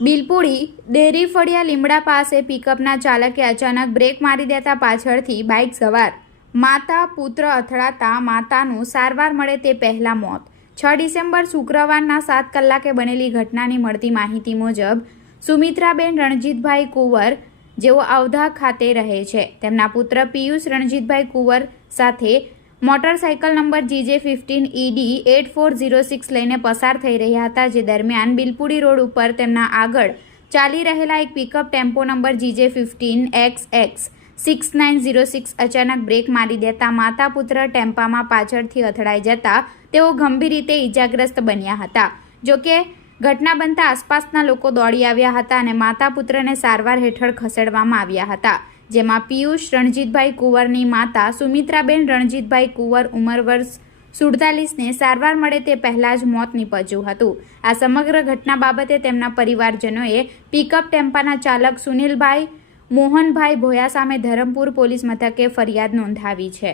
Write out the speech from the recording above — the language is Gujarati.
બિલપુડી ડેરી ફળિયા લીમડા પાસે પિકઅપના ચાલકે અચાનક બ્રેક મારી દેતા પાછળથી બાઇક સવાર માતા પુત્ર અથડાતા માતાનું સારવાર મળે તે પહેલાં મોત। 6 ડિસેમ્બર શુક્રવારના 7 કલાકે બનેલી ઘટનાની મળતી માહિતી મુજબ સુમિત્રાબેન રણજીતભાઈ કુંવર જેઓ અવધા ખાતે રહે છે તેમના પુત્ર પિયુષ રણજીતભાઈ કુંવર સાથે મોટરસાઇકલ નંબર GJ15ED 8406 લઈને પસાર થઈ રહ્યા હતા, જે દરમિયાન બિલપુડી રોડ ઉપર તેમના આગળ ચાલી રહેલા એક પિકઅપ ટેમ્પો નંબર GJ15XX 6906 અચાનક બ્રેક મારી દેતા માતા પુત્ર ટેમ્પામાં પાછળથી અથડાઈ જતા તેઓ ગંભીર રીતે ઇજાગ્રસ્ત બન્યા હતા। જોકે ઘટના બનતા આસપાસના લોકો દોડી આવ્યા હતા અને માતા પુત્રને સારવાર હેઠળ ખસેડવામાં આવ્યા હતા, જેમાં પિયુષ રણજીતભાઈ કુંવરની માતા સુમિત્રાબેન રણજીતભાઈ કુંવર ઉંમર વર્ષ 47ને સારવાર મળે તે પહેલાં જ મોત નીપજ્યું હતું। આ સમગ્ર ઘટના બાબતે તેમના પરિવારજનોએ પિકઅપ ટેમ્પાના ચાલક સુનિલભાઈ મોહનભાઈ ભોયા સામે ધરમપુર પોલીસ મથકે ફરિયાદ નોંધાવી છે।